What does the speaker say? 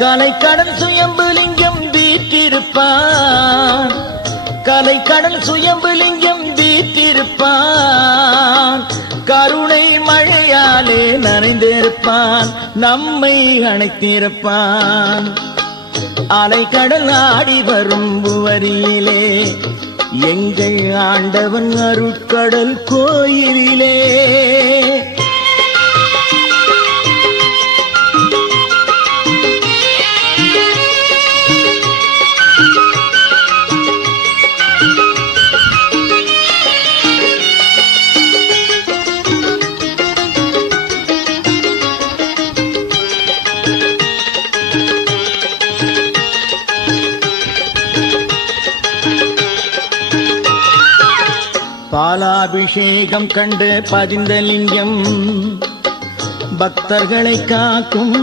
கலைக்கடல் சுயம்புலிங்கம் வீற்றிருப்பான், கலைக்கடல் சுயம்புலிங்கம் வீற்றிருப்பான். கருணை மழையாலே நனைந்திருப்பான், நம்மை அணைத்திருப்பான். அலைக்கடல் ஆடி வரும் புவரியிலே எங்கள் ஆண்டவன் அருட்கடல் கோயிலிலே. பாலாபிஷேகம் கண்டு பதிந்த லிங்கம் பக்தர்களை காக்கும்